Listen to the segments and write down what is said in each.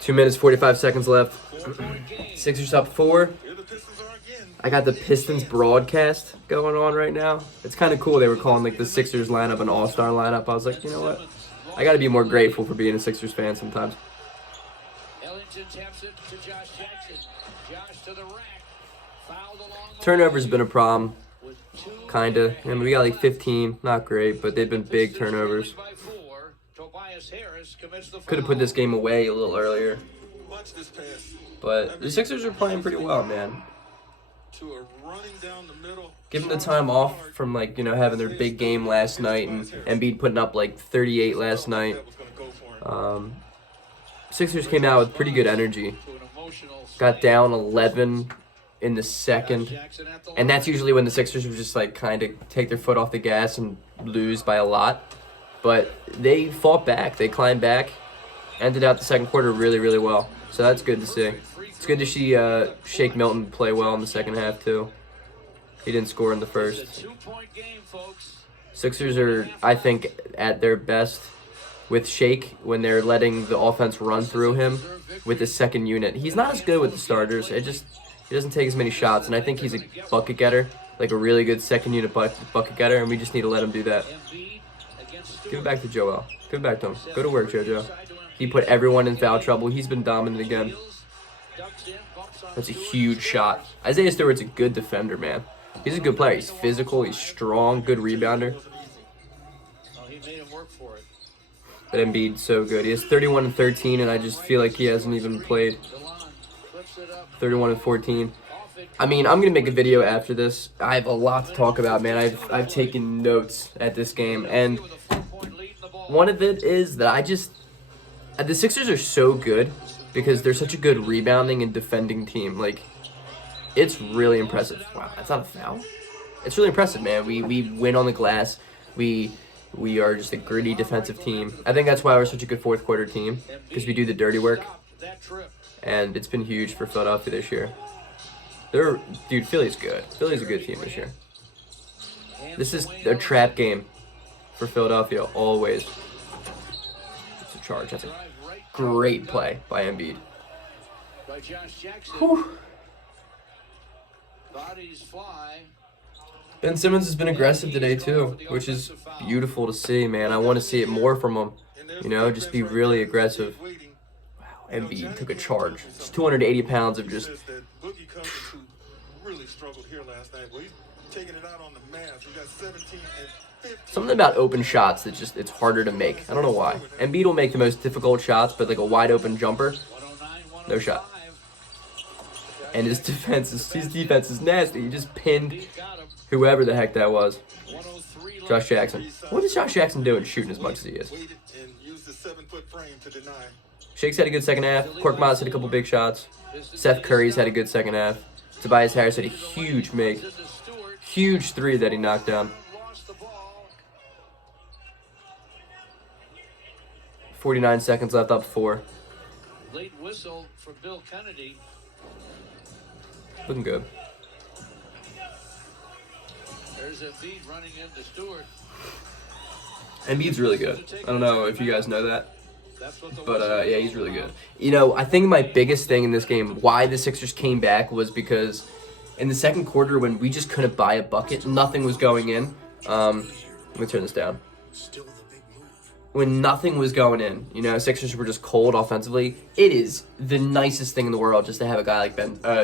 2 minutes, 45 seconds left. Sixers up 4. I got the Pistons broadcast going on right now. It's kind of cool. They were calling like the Sixers lineup an all-star lineup. I was like, you know what? I got to be more grateful for being a Sixers fan sometimes. Turnovers have been a problem, kind of. I mean, we got like 15, not great, but they've been big turnovers. Could have put this game away a little earlier. But the Sixers are playing pretty well, man. Give them the time off from, like, you know, having their big game last night and Embiid putting up like 38 last night. Sixers came out with pretty good energy. Got down 11 in the second. And that's usually when the Sixers would just like kind of take their foot off the gas and lose by a lot. But they fought back. They climbed back. Ended out the second quarter really, really well. So that's good to see. It's good to see Shake Milton play well in the second half, too. He didn't score in the first. Sixers are, I think, at their best with Shake when they're letting the offense run through him with the second unit. He's not as good with the starters. He doesn't take as many shots, and I think he's a bucket getter, like a really good second unit bucket getter, and we just need to let him do that. Give it back to Joel. Give it back to him. Go to work, JoJo. He put everyone in foul trouble. He's been dominant again. That's a huge shot. Isaiah Stewart's a good defender, man. He's a good player. He's physical. He's strong. Good rebounder. But Embiid's so good. He has 31 and 13, and I just feel like he hasn't even played. 31 and 14. I mean, I'm going to make a video after this. I have a lot to talk about, man. I've taken notes at this game, and one of it is that the Sixers are so good because they're such a good rebounding and defending team. Like, it's really impressive. Wow, that's not a foul? It's really impressive, man. We win on the glass. We are just a gritty defensive team. I think that's why we're such a good fourth quarter team, because we do the dirty work. And it's been huge for Philadelphia this year. Dude, Philly's good. Philly's a good team this year. This is a trap game for Philadelphia, always. It's a charge. That's a great play by Embiid. Whew. Ben Simmons has been aggressive today, too, which is beautiful to see, man. I want to see it more from him. You know, just be really aggressive. Wow, Embiid took a charge. It's 280 pounds of just... Something about open shots that just, it's harder to make. I don't know why. Embiid will make the most difficult shots, but like a wide open jumper, no shot. And his defense is nasty. He just pinned whoever the heck that was. Josh Jackson. What is Josh Jackson doing shooting as much as he is? Shakes had a good second half. Korkmaz had a couple big shots. Seth Curry's had a good second half. Tobias Harris had a huge make. Huge three that he knocked down. 49 seconds left, up 4. Late whistle for Bill Kennedy. Looking good. There's Embiid running into Stewart. Embiid's really good. I don't know if you guys know that. But, yeah, he's really good. You know, I think my biggest thing in this game, why the Sixers came back, was because in the second quarter when we just couldn't buy a bucket, nothing was going in. Let me turn this down. When nothing was going in, you know, Sixers were just cold offensively. It is the nicest thing in the world just to have a guy like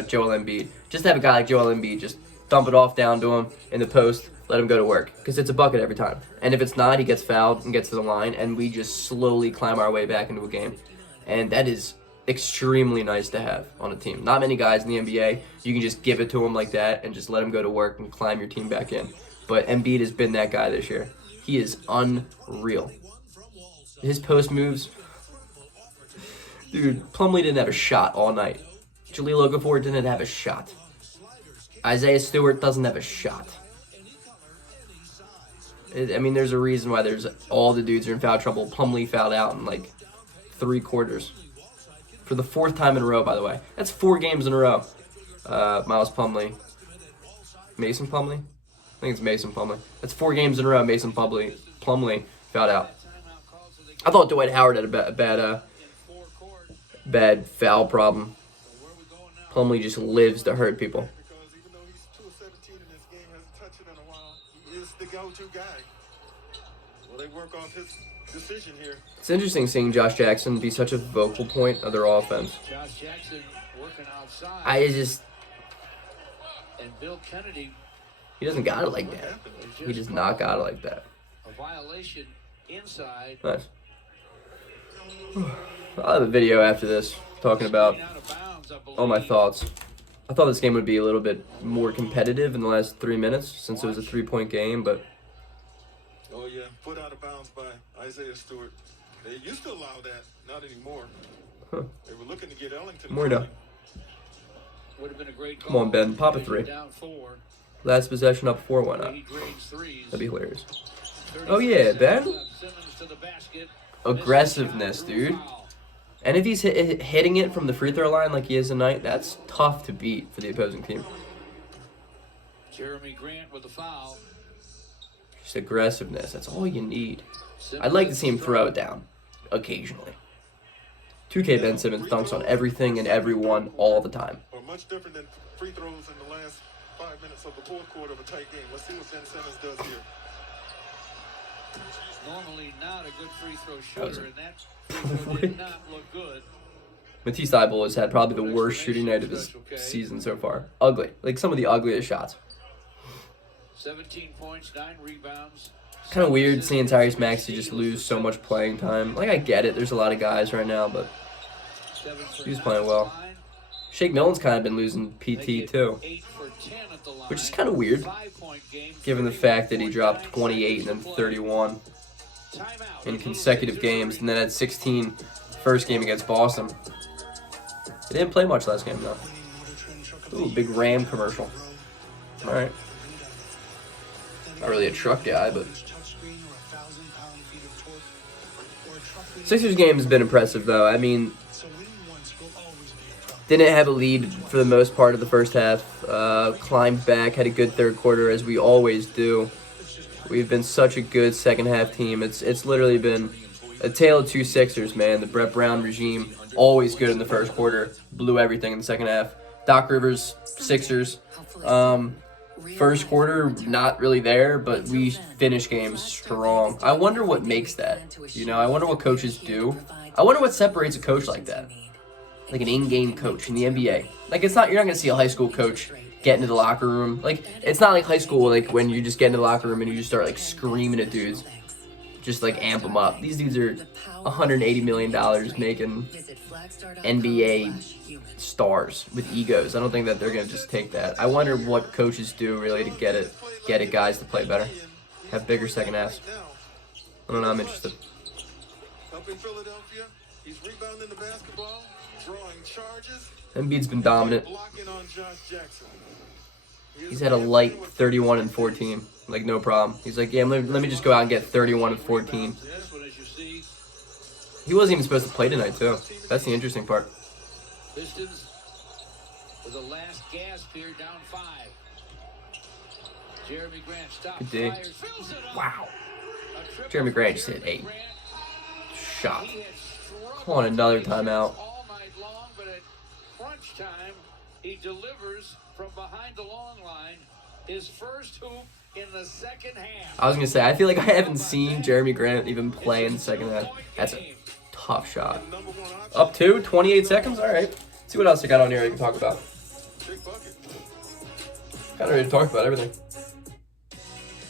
Joel Embiid. Just to have a guy like Joel Embiid just dump it off down to him in the post, let him go to work. Because it's a bucket every time. And if it's not, he gets fouled and gets to the line, and we just slowly climb our way back into a game. And that is extremely nice to have on a team. Not many guys in the NBA, you can just give it to him like that and just let him go to work and climb your team back in. But Embiid has been that guy this year. He is unreal. His post moves. Dude, Plumlee didn't have a shot all night. Jahlil Okafor didn't have a shot. Isaiah Stewart doesn't have a shot. I mean, there's a reason why all the dudes are in foul trouble. Plumlee fouled out in like 3 quarters. For the 4th time in a row, by the way. That's 4 games in a row. Miles Plumlee. Mason Plumlee? I think it's Mason Plumlee. That's 4 games in a row. Mason Plumlee fouled out. I thought Dwight Howard had a bad bad foul problem. Plumlee just lives to hurt people. Because even though he's 2 of 17 in this game, hasn't touched it in a while, he is the go-to guy. Will they work off his decision here? It's interesting seeing Josh Jackson be such a vocal point of their offense. Josh Jackson working outside. I just, And Bill Kennedy, he doesn't got it like that. He does not got it like that. a violation inside. Nice. I'll have a video after this talking about Out of bounds, I believe. all my thoughts. I thought this game would be a little bit more competitive in the last 3 minutes since it was a 3-point game, but Oh, yeah. Put out of bounds by Isaiah Stewart. They used to allow that. Not anymore. Huh. They were looking to get Ellington. More to. going. Would have been a great Come on, Ben. Pop a Division 3. Down 4. Last possession up 4, why not? He grades threes. That'd be hilarious. 30 Oh, yeah, seconds Ben. left. Simmons to the basket. Aggressiveness, Misses shot, dude. foul. And if he's hitting it from the free throw line like he is tonight, that's tough to beat for the opposing team. Jeremy Grant with the foul. Just aggressiveness. That's all you need. I'd like to see him throw it down occasionally. 2K Ben Simmons dunks on everything and everyone all the time. Or much different than free throws in the last 5 minutes of the fourth quarter of a tight game. Let's see what Ben Simmons does here. Normally not a good free throw That was shooter, and that free throw did not look good. Matisse Thybulle has had probably the worst shooting night of his season so far. Ugly. Like some of the ugliest shots. 17 points, 9 rebounds. Kind of weird seeing Tyrese Maxey just lose so much playing time. Like, I get it. There's a lot of guys right now, but he was playing well. Shake Milton's kind of been losing PT too, which is kind of weird, given the fact that he dropped 28 and then 31 in consecutive games, and then had 16 first game against Boston. He didn't play much last game, though. Ooh, big Ram commercial. All right. Not really a truck guy, but Sixers game has been impressive, though. I mean, didn't have a lead for the most part of the first half. Climbed back, had a good third quarter, as we always do. We've been such a good second half team. It's literally been a tale of two Sixers, man. The Brett Brown regime, always good in the first quarter, blew everything in the second half. Doc Rivers, Sixers. First quarter, not really there, but we finish games strong. I wonder what makes that. You know, I wonder what coaches do. I wonder what separates a coach like that. Like an in-game coach in the NBA. Like, you're not going to see a high school coach get into the locker room. Like, it's not like high school, like, when you just get into the locker room and you just start, like, screaming at dudes. Just, like, amp them up. These dudes are $180 million making NBA stars with egos. I don't think that they're going to just take that. I wonder what coaches do, really, to get it guys to play better. Have bigger second halves. I don't know, I'm interested. Helping Philadelphia. He's rebounding the basketball, drawing charges. Embiid's been dominant. Blocking on Josh Jackson. He's had a light 31 and 14. Like, no problem. He's like, yeah, let me just go out and get 31 and 14. This one, as you see, He wasn't even supposed to play tonight, too. That's the interesting part. Pistons with the last gasp here, down 5. Jeremy Grant stops. Good D. Fires, fills it up. Wow. A triple Jeremy Grant for just hit Jeremy 8. Grant. Shot. He had struggled Come on, another with timeout. all night long, but at crunch time, he delivers from behind the long line. His first hoop in the second half. I was going to say, I feel like I haven't seen Jeremy Grant even play in the second half. That's a tough shot. Up 2, 28 seconds? All right. Let's see what else I got on here I can talk about. Kind of ready to talk about everything.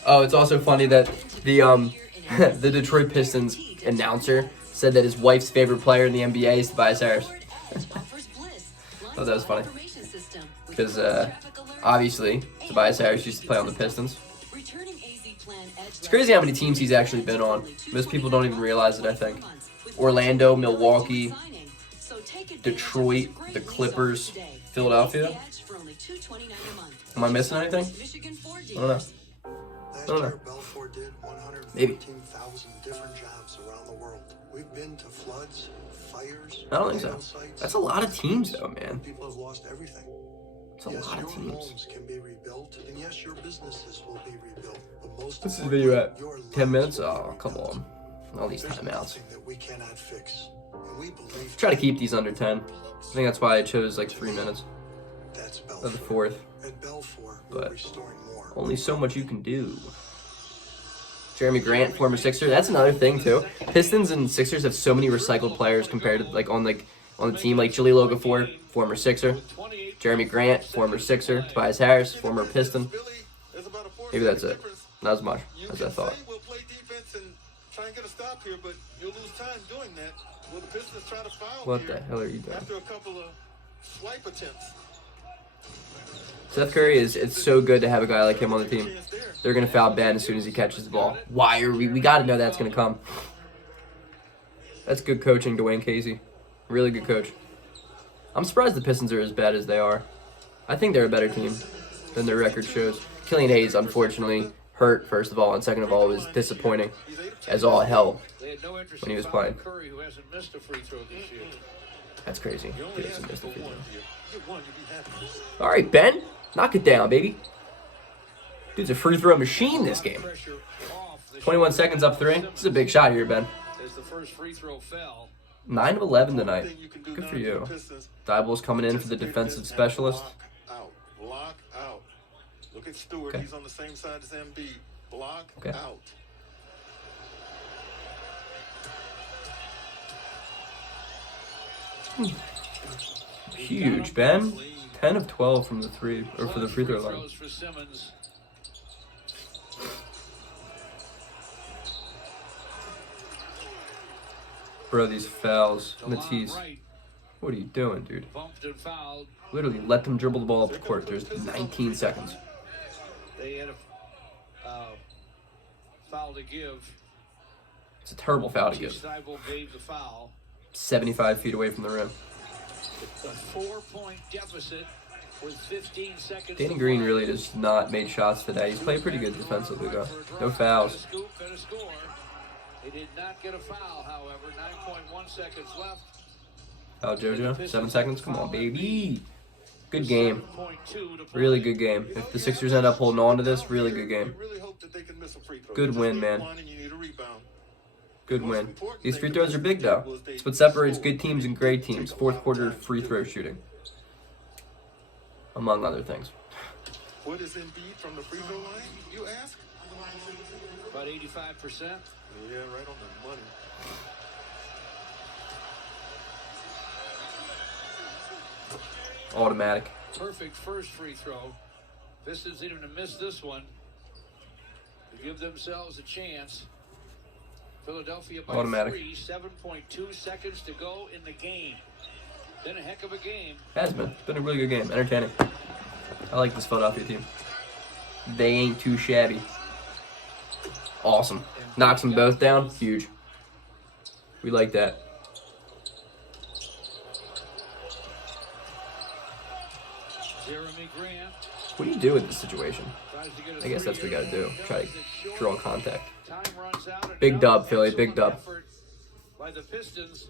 Oh, it's also funny that the the Detroit Pistons announcer said that his wife's favorite player in the NBA is Tobias Harris. Oh, that was funny. Because obviously Tobias Harris used to play on the Pistons. It's crazy how many teams he's actually been on. Most people don't even realize it, I think. Orlando, Milwaukee, Detroit, the Clippers, Philadelphia. Am I missing anything? I don't know. I don't know. Maybe. I don't think so. That's a lot of teams, though, man. People have lost everything. It's a lot of teams. Homes can be rebuilt, and yes, your businesses will be rebuilt. But most What's this video at? your 10 life minutes? will be Oh, come rebuilt. on. All these There's timeouts. nothing that we cannot fix. And we believe Try to keep these under 10. I think that's why I chose like 3 minutes that's of the Belfort. fourth. And Belfort, But we're restoring more. only so much you can do. Jeremy Grant, former Sixer. That's another thing too. Pistons and Sixers have so many recycled players compared to on the team. Like Jahlil Okafor, former Sixer. Jeremy Grant, former Sixer. Tobias Harris, former Piston. Maybe that's it. Not as much as I thought. We'll play defense and try and get a stop here, but you'll lose time doing that. Will the Pistons try to foul What here the hell are you doing? after a couple of swipe attempts? Seth Curry it's so good to have a guy like him on the team. They're gonna foul Ben as soon as he catches the ball. Why are we gotta know that's gonna come. That's good coaching, Dwayne Casey. Really good coach. I'm surprised the Pistons are as bad as they are. I think they're a better team than their record shows. Killian Hayes, unfortunately, hurt, first of all, and second of all, was disappointing as all hell when he was playing. Curry, who hasn't missed a free throw this year. That's crazy. You He only doesn't ask miss the for free one throw. here. Get one, you'll be happy. All right, Ben. Knock it down, baby. Dude's a free throw machine this game. 21 seconds up 3. This is a big shot here, Ben. As the first free throw fell. 9 of 11 tonight. Thing you can do Good now for to you. the Pistons, Thibault's coming in for the defensive specialist. Block out. Block out. Look at Stewart. Okay. He's on the same side as Embiid. Block Okay. out. Huge, Ben. 10 of 12 from the free throw line. Throws for Simmons. Bro, these fouls. To long Matisse, right, what are you doing, dude? bumped and fouled. Literally let them dribble the ball up the court. There's 19 seconds. They had a foul to give. It's a terrible foul to give. Thibault gave the foul. 75 feet away from the rim. A 4-point deficit with 15 seconds. Danny to Green play. really just not made shots today. He's played pretty good defensively, though. No fouls. Got a scoop, got a score. They did not get a foul, however. 9.1 seconds left. Foul JoJo. 7 seconds. Come on, baby. Good game. 7.2 to play. Really good game. If the Sixers end up holding on to this, really good game. You really hope that they can miss a free throw. Good You just win, need man. one and you need a rebound. Good win. These free throws are big, though. It's what separates good teams and great teams. Fourth quarter free throw shooting. Among other things. What is Embiid from the free throw line, you ask? About 85%. Yeah, right on the money. Automatic. Perfect first free throw. Pistons didn't even miss this one to give themselves a chance. Philadelphia by Automatic. 3, 7.2 seconds to go in the game. Been a heck of a game. Has been. It's been a really good game. Entertaining. I like this Philadelphia team. They ain't too shabby. Awesome. Knocks them both down. Huge. We like that. Jeremy Grant What do you do with this situation? tries to get a I guess that's what we gotta do. Try to draw contact. Time runs out. Big Another dub, Philly. Big excellent dub. effort by the Pistons